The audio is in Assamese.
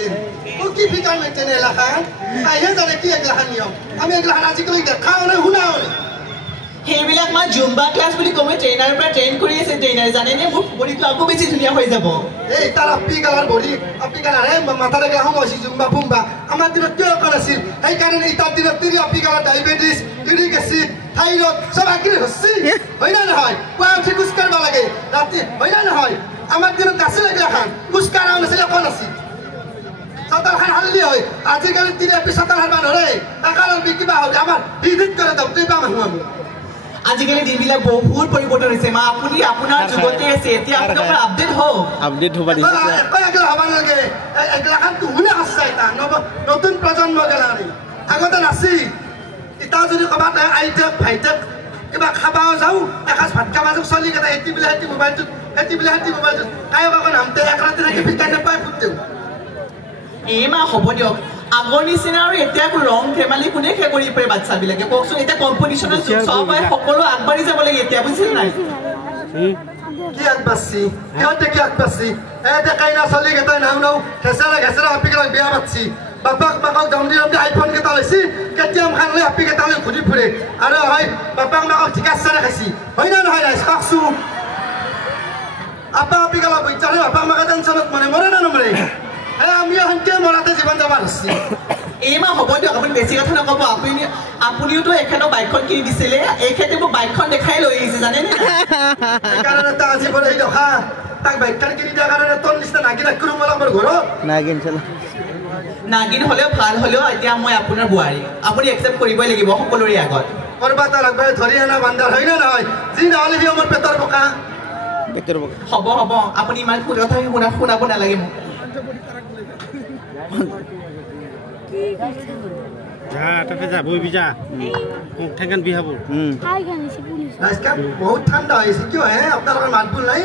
মেইনটেইন ও কি ফিগার মেইনটেইন এলাকান তাইহে জানে কি এগলাখান নিয়ম আমি এগলাখান আজিকালি দেখাও নাই শুনাও নাই সেইবিলাক মই জুম্বা ক্লাছ বুলি কমে ট্ৰেইনাৰৰ পৰা ট্ৰেইন কৰি আছে ট্ৰেইনাৰ জানে নে মোৰ বডিটো আকৌ বেছি ধুনীয়া হৈ যাব এই তাৰ আপি গালাৰ বডি আপি গালাৰ হে মাথাৰে গলাহং হৈছে জুম্বা ফুম্বা আমাৰ দিনত কিয় কৰা আছিল এই কাৰণে ইতাৰ দিনত তিৰি আপি গালাৰ ডায়াবেটিস ইউৰিক এসিড থাইৰয়ড সব আকিৰে হৈছে হয় না নহয় পুৱা উঠি খোজ কাঢ়িব লাগে ৰাতি হয় না নহয় আমাৰ দিনত নাছিল এগলাখান খোজ কাঢ়াও নাছিল একো নাছিল সতাল খান হাল্লি হয় আজিকালি তিৰি আপি সতাল খান নৰে একালৰ কিবা হ'ল আমাৰ ভিজিট কৰে ডক্টৰ বা মানুহ আমি আজিকালি দিনবিলাক বহুত পৰিৱৰ্তন হৈছে মা আপুনি আপোনাৰ যুগতে আছে এতিয়া আপোনাৰ আপডেট হওক আপডেট হ'ব দিছে একলা হ'ব নালাগে একলাখান তুহুনে আছে এটা নতুন প্ৰজন্ম গেলাৰি আগতে নাছিল ইটা যদি ক'বাত আইটেক ভাইটেক কিবা খাবাও যাওঁ এসাঁজ ভাত খাবা যাওঁ চলি কেইটা এটি বোলে সেটি মোবাইলটোত কায়ক আকৌ নামতে এক ৰাতি থাকি ফিকাই নাপায় ফুটতেও এই মা হ'ব দিয়ক আগৰ নিচিনা আৰু এতিয়া ৰং ধেমালি কোনে কৰি পাৰে বাচ্চাবিলাকে কওকচোন এতিয়া কম্পিটিশ্যনৰ যুগ চব হয় সকলো আগবাঢ়ি যাব লাগে এতিয়া বুজিছে নাই কি আগবাঢ়ছি সিহঁতে কি আগবাঢ়ছি এতিয়া কাইনা চলি কেইটাই নাও ঘেচেৰা আপীকেইটাক বিয়া পাতছি বাপাক মাকক দমদি আইফোন কেইটা লৈছি কেটিএম খান লৈ আপী কেইটা লৈ ঘূৰি ফুৰে আৰু হয় বাপাক মাকক ঠিকাচাৰে খাইছি হয় না নহয় ৰাইজ কাকছো আপা আপী গেলা বৈচাৰে বাপাক মাকে টেনশ্যনত মৰে না নমৰে আমিও সেনেকৈ মৰাতে জীৱন যাব আছে এই মা হ'ব দিয়ক আপুনি বেছি কথা নক'ব আপুনিওতো এখেতৰ বাইকখন কিনি দিছিলে এখেতে মোক বাইকখন দেখাই লৈ আহিছে জানেনে সেইকাৰণে তাক আজি বোলে দেখা তাক বাইকখন কিনি দিয়াৰ কাৰণে তোৰ নিচিনা নাগিন ৰাখিলোঁ মই আমাৰ ঘৰত নাগিন হ'লেও ভাল হ'লেও এতিয়া মই আপোনাৰ বোৱাৰী আপুনি একচেপ্ট কৰিবই লাগিব সকলোৰে আগত কৰবা তাৰ আগবাঢ়ি ধৰি অনা বান্দাৰ হয় নে নহয় যি নহ'লে সি মোৰ পেটৰ বোকা হ'ব আপুনি ইমান কথা শুনাব নালাগে মোক বহুত ঠাণ্ডা হৈছে কিয় হে আপোনালোকৰ মাত বোল নাই